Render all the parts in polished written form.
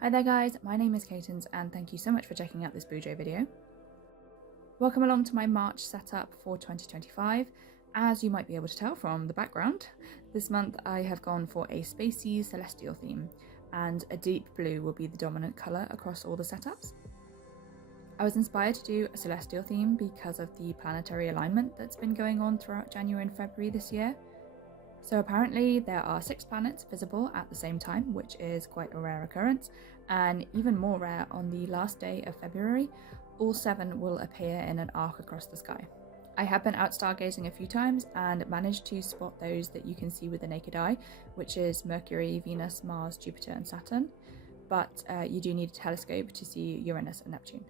Hi there guys, my name is Catons and thank you so much for checking out this bujo video. Welcome along to my March setup for 2025. As you might be able to tell from the background, this month I have gone for a spacey celestial theme, and a deep blue will be the dominant colour across all the setups. I was inspired to do a celestial theme because of the planetary alignment that's been going on throughout January and February this year. So apparently there are 6 planets visible at the same time, which is quite a rare occurrence, and even more rare on the last day of February, all 7 will appear in an arc across the sky. I have been out stargazing a few times and managed to spot those that you can see with the naked eye, which is Mercury, Venus, Mars, Jupiter and Saturn, but you do need a telescope to see Uranus and Neptune.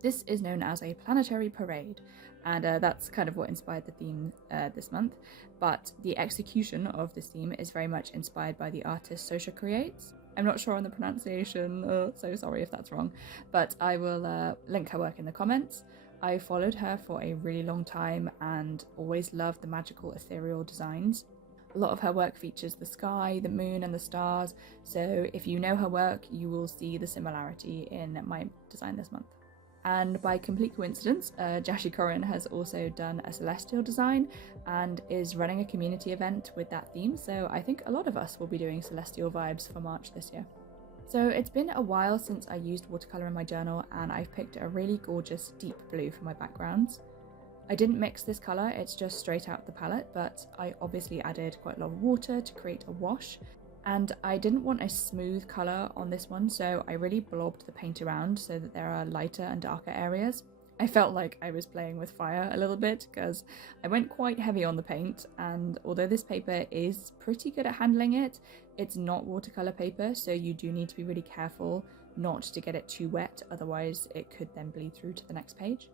This is known as a planetary parade, and that's kind of what inspired the theme this month, but the execution of this theme is very much inspired by the artist Sosha Creates. I'm not sure on the pronunciation, so sorry if that's wrong, but I will link her work in the comments. I followed her for a really long time and always loved the magical ethereal designs. A lot of her work features the sky, the moon and the stars, so if you know her work you will see the similarity in my design this month. And by complete coincidence, Jashi Korin has also done a celestial design and is running a community event with that theme, so I think a lot of us will be doing celestial vibes for March this year. So it's been a while since I used watercolour in my journal, and I've picked a really gorgeous deep blue for my backgrounds. I didn't mix this colour, it's just straight out the palette, but I obviously added quite a lot of water to create a wash. And I didn't want a smooth colour on this one, so I really blobbed the paint around so that there are lighter and darker areas. I felt like I was playing with fire a little bit because I went quite heavy on the paint, and although this paper is pretty good at handling it, it's not watercolour paper, so you do need to be really careful not to get it too wet, otherwise it could then bleed through to the next page.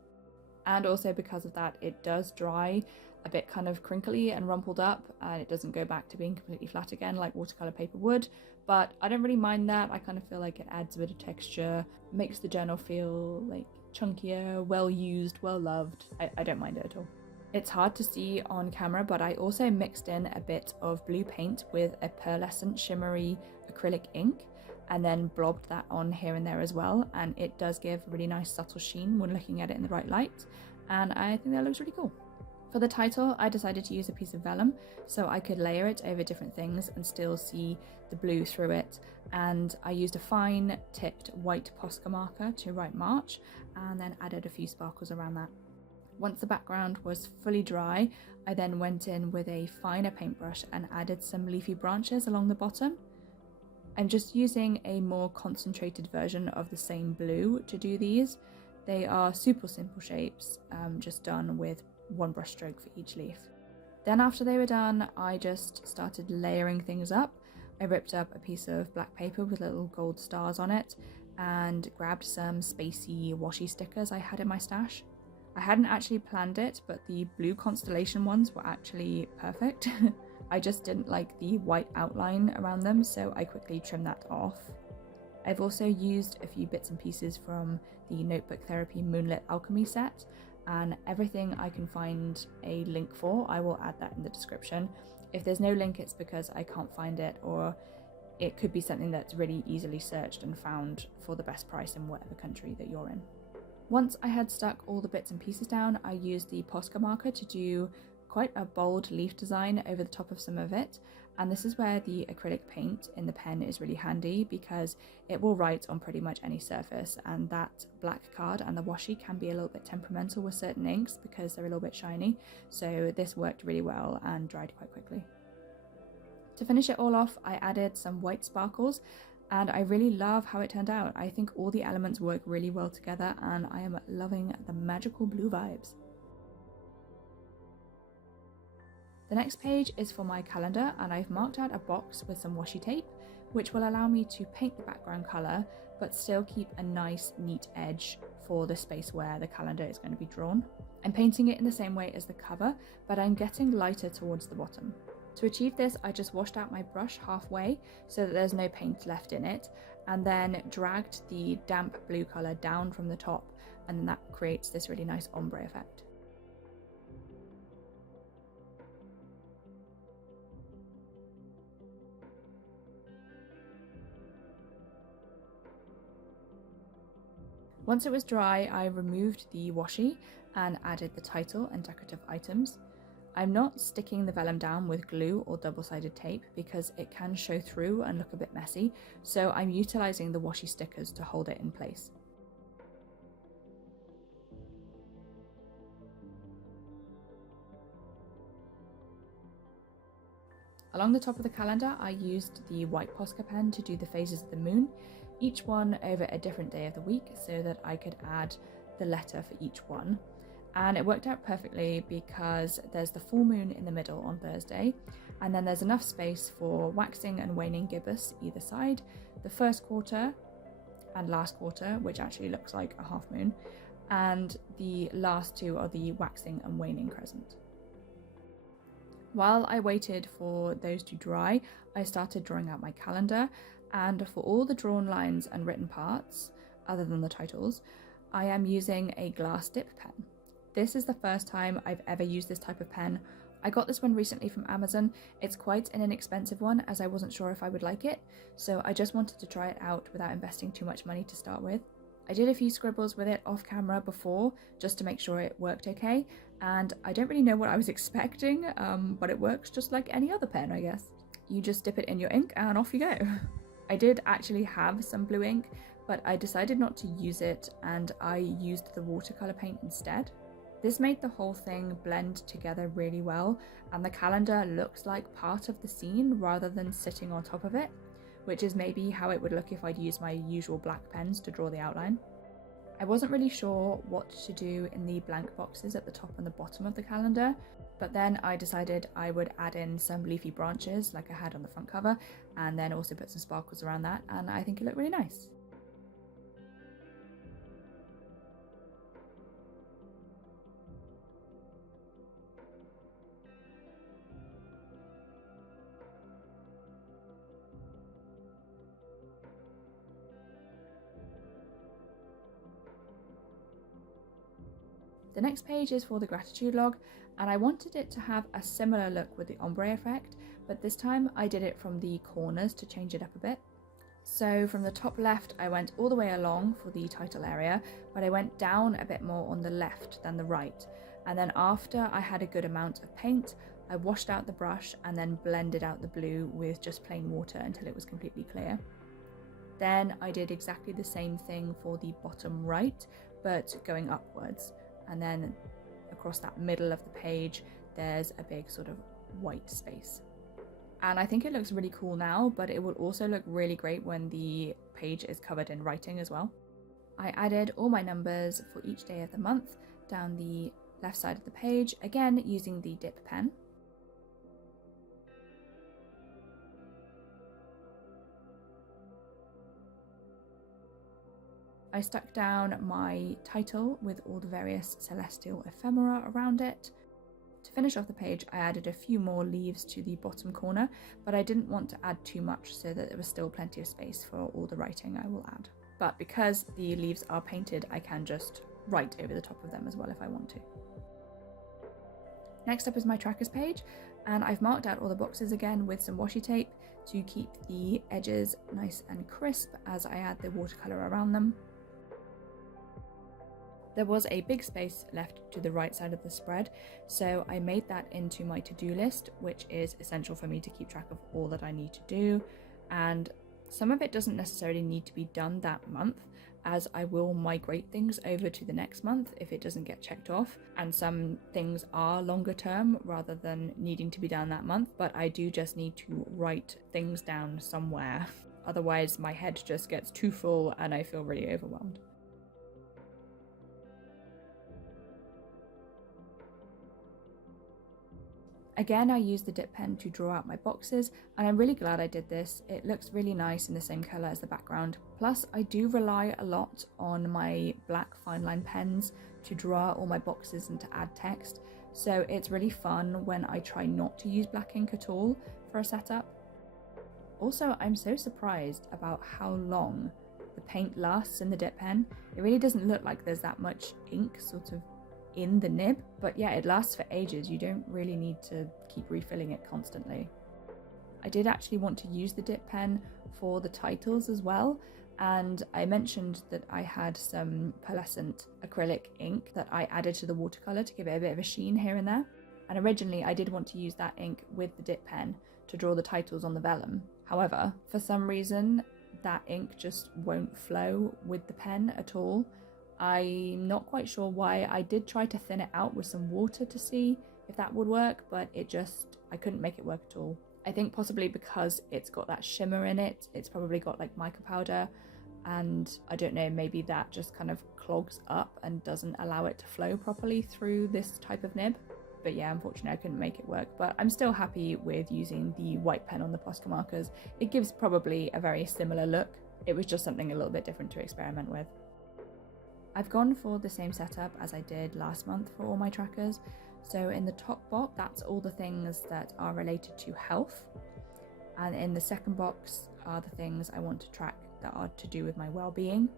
And also because of that, it does dry a bit kind of crinkly and rumpled up, and it doesn't go back to being completely flat again like watercolor paper would, but I don't really mind that. I kind of feel like it adds a bit of texture, makes the journal feel like chunkier, well used, well loved. I don't mind it at all. It's hard to see on camera, but I also mixed in a bit of blue paint with a pearlescent shimmery acrylic ink and then blobbed that on here and there as well, and it does give a really nice subtle sheen when looking at it in the right light, and I think that looks really cool. For the title, I decided to use a piece of vellum so I could layer it over different things and still see the blue through it, and I used a fine tipped white posca marker to write March and then added a few sparkles around that. Once the background was fully dry, I then went in with a finer paintbrush and added some leafy branches along the bottom. I'm just using a more concentrated version of the same blue to do these. They are super simple shapes, just done with one brush stroke for each leaf. Then after they were done, I just started layering things up. I ripped up a piece of black paper with little gold stars on it and grabbed some spacey washi stickers I had in my stash. I hadn't actually planned it, but the blue constellation ones were actually perfect. I just didn't like the white outline around them, so I quickly trimmed that off. I've also used a few bits and pieces from the Notebook Therapy Moonlit Alchemy set, and everything I can find a link for, I will add that in the description. If there's no link, it's because I can't find it, or it could be something that's really easily searched and found for the best price in whatever country that you're in. Once I had stuck all the bits and pieces down, I used the Posca marker to do quite a bold leaf design over the top of some of it, and this is where the acrylic paint in the pen is really handy because it will write on pretty much any surface, and that black card and the washi can be a little bit temperamental with certain inks because they're a little bit shiny, so this worked really well and dried quite quickly. To finish it all off, I added some white sparkles, and I really love how it turned out. I think all the elements work really well together and I am loving the magical blue vibes. The next page is for my calendar, and I've marked out a box with some washi tape, which will allow me to paint the background colour, but still keep a nice neat edge for the space where the calendar is going to be drawn. I'm painting it in the same way as the cover, but I'm getting lighter towards the bottom. To achieve this, I just washed out my brush halfway so that there's no paint left in it, and then dragged the damp blue colour down from the top, and then that creates this really nice ombre effect. Once it was dry, I removed the washi and added the title and decorative items. I'm not sticking the vellum down with glue or double-sided tape because it can show through and look a bit messy, so I'm utilising the washi stickers to hold it in place. Along the top of the calendar, I used the white posca pen to do the phases of the moon, each one over a different day of the week so that I could add the letter for each one. And it worked out perfectly because there's the full moon in the middle on Thursday, and then there's enough space for waxing and waning gibbous either side, the first quarter and last quarter, which actually looks like a half moon, and the last two are the waxing and waning crescent. While I waited for those to dry, I started drawing out my calendar, and for all the drawn lines and written parts, other than the titles, I am using a glass dip pen. This is the first time I've ever used this type of pen. I got this one recently from Amazon. It's quite an inexpensive one as I wasn't sure if I would like it, so I just wanted to try it out without investing too much money to start with. I did a few scribbles with it off camera before just to make sure it worked okay, and I don't really know what I was expecting, but it works just like any other pen, I guess. You just dip it in your ink and off you go. I did actually have some blue ink, but I decided not to use it and I used the watercolor paint instead. This made the whole thing blend together really well, and the calendar looks like part of the scene rather than sitting on top of it, which is maybe how it would look if I'd used my usual black pens to draw the outline. I wasn't really sure what to do in the blank boxes at the top and the bottom of the calendar, but then I decided I would add in some leafy branches like I had on the front cover, and then also put some sparkles around that, and I think it looked really nice. The next page is for the gratitude log, and I wanted it to have a similar look with the ombre effect, but this time I did it from the corners to change it up a bit. So from the top left I went all the way along for the title area, but I went down a bit more on the left than the right, and then after I had a good amount of paint, I washed out the brush and then blended out the blue with just plain water until it was completely clear. Then I did exactly the same thing for the bottom right, but going upwards. And then across that middle of the page there's a big sort of white space, and I think it looks really cool now, but it will also look really great when the page is covered in writing as well. I added all my numbers for each day of the month down the left side of the page, again using the dip pen. I stuck down my title with all the various celestial ephemera around it. To finish off the page, I added a few more leaves to the bottom corner, but I didn't want to add too much so that there was still plenty of space for all the writing I will add. But because the leaves are painted, I can just write over the top of them as well if I want to. Next up is my trackers page, and I've marked out all the boxes again with some washi tape to keep the edges nice and crisp as I add the watercolour around them. There was a big space left to the right side of the spread, so I made that into my to-do list, which is essential for me to keep track of all that I need to do, and some of it doesn't necessarily need to be done that month, as I will migrate things over to the next month if it doesn't get checked off, and some things are longer term rather than needing to be done that month, but I do just need to write things down somewhere, otherwise my head just gets too full and I feel really overwhelmed. Again, I used the dip pen to draw out my boxes, and I'm really glad I did this. It looks really nice in the same colour as the background. Plus, I do rely a lot on my black fine line pens to draw all my boxes and to add text, so it's really fun when I try not to use black ink at all for a setup. Also, I'm so surprised about how long the paint lasts in the dip pen. It really doesn't look like there's that much ink sort of in the nib, but yeah, it lasts for ages. You don't really need to keep refilling it constantly. I did actually want to use the dip pen for the titles as well, and I mentioned that I had some pearlescent acrylic ink that I added to the watercolour to give it a bit of a sheen here and there. And originally I did want to use that ink with the dip pen to draw the titles on the vellum. However, for some reason that ink just won't flow with the pen at all. I'm not quite sure why. I did try to thin it out with some water to see if that would work, but I couldn't make it work at all. I think possibly because it's got that shimmer in it, it's probably got like mica powder, and I don't know, maybe that just kind of clogs up and doesn't allow it to flow properly through this type of nib. But yeah, unfortunately I couldn't make it work, but I'm still happy with using the white pen on the Posca markers. It gives probably a very similar look. It was just something a little bit different to experiment with. I've gone for the same setup as I did last month for all my trackers. So in the top box, that's all the things that are related to health. And in the second box are the things I want to track that are to do with my well-being.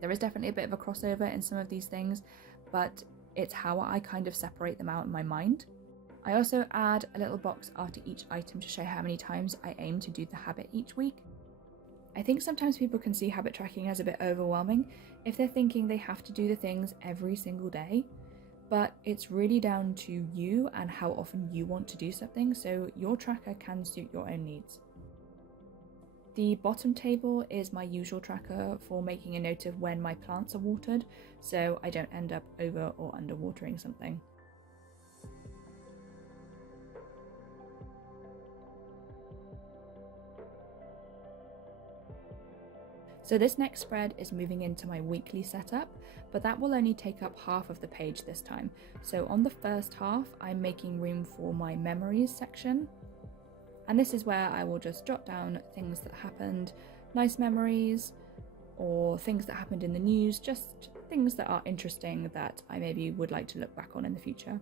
There is definitely a bit of a crossover in some of these things, but it's how I kind of separate them out in my mind. I also add a little box after each item to show how many times I aim to do the habit each week. I think sometimes people can see habit tracking as a bit overwhelming if they're thinking they have to do the things every single day, but it's really down to you and how often you want to do something, so your tracker can suit your own needs. The bottom table is my usual tracker for making a note of when my plants are watered, so I don't end up over or under watering something. So this next spread is moving into my weekly setup, but that will only take up half of the page this time. So on the first half, I'm making room for my memories section. And this is where I will just jot down things that happened, nice memories, or things that happened in the news, just things that are interesting that I maybe would like to look back on in the future.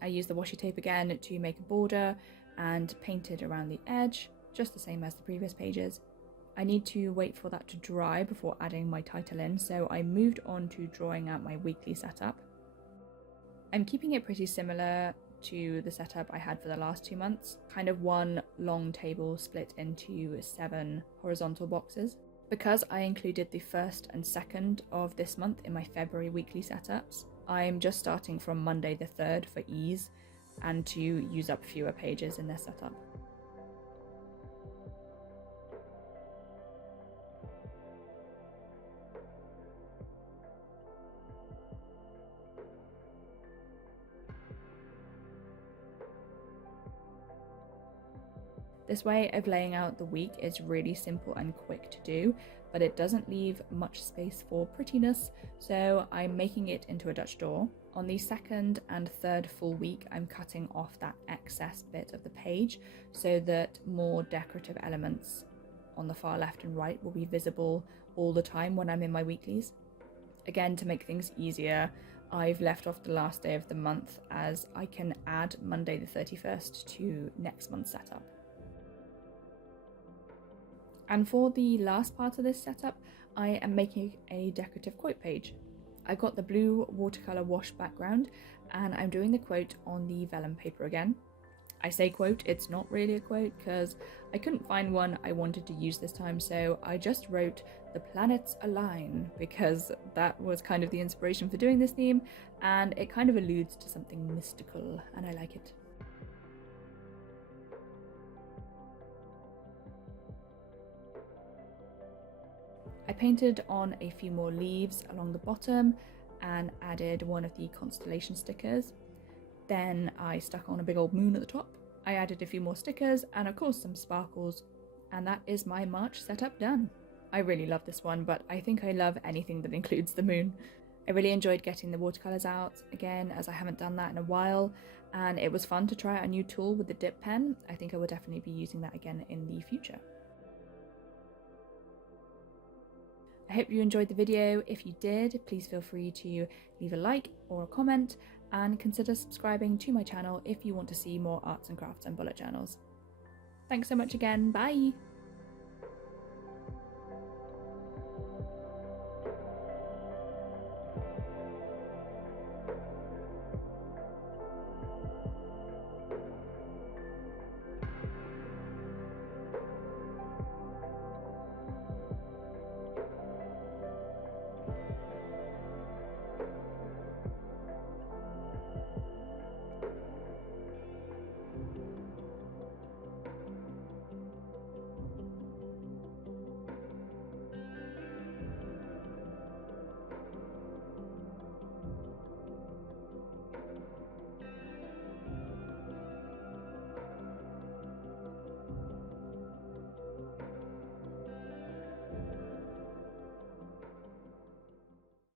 I use the washi tape again to make a border and paint it around the edge, just the same as the previous pages. I need to wait for that to dry before adding my title in, so I moved on to drawing out my weekly setup. I'm keeping it pretty similar to the setup I had for the last 2 months, kind of one long table split into 7 horizontal boxes. Because I included the 1st and 2nd of this month in my February weekly setups, I'm just starting from Monday the 3rd for ease and to use up fewer pages in this setup. This way of laying out the week is really simple and quick to do, but it doesn't leave much space for prettiness, so I'm making it into a Dutch door. On the 2nd and 3rd full week, I'm cutting off that excess bit of the page so that more decorative elements on the far left and right will be visible all the time when I'm in my weeklies. Again, to make things easier, I've left off the last day of the month as I can add Monday the 31st to next month's setup. And for the last part of this setup, I am making a decorative quote page. I've got the blue watercolour wash background and I'm doing the quote on the vellum paper again. I say quote, it's not really a quote because I couldn't find one I wanted to use this time, so I just wrote "The planets align" because that was kind of the inspiration for doing this theme and it kind of alludes to something mystical and I like it. I painted on a few more leaves along the bottom and added one of the constellation stickers. Then I stuck on a big old moon at the top. I added a few more stickers and of course some sparkles, and that is my March setup done. I really love this one, but I think I love anything that includes the moon. I really enjoyed getting the watercolours out again, as I haven't done that in a while, and it was fun to try out a new tool with the dip pen. I think I will definitely be using that again in the future. I hope you enjoyed the video. If you did, please feel free to leave a like or a comment and consider subscribing to my channel if you want to see more arts and crafts and bullet journals. Thanks so much again, bye!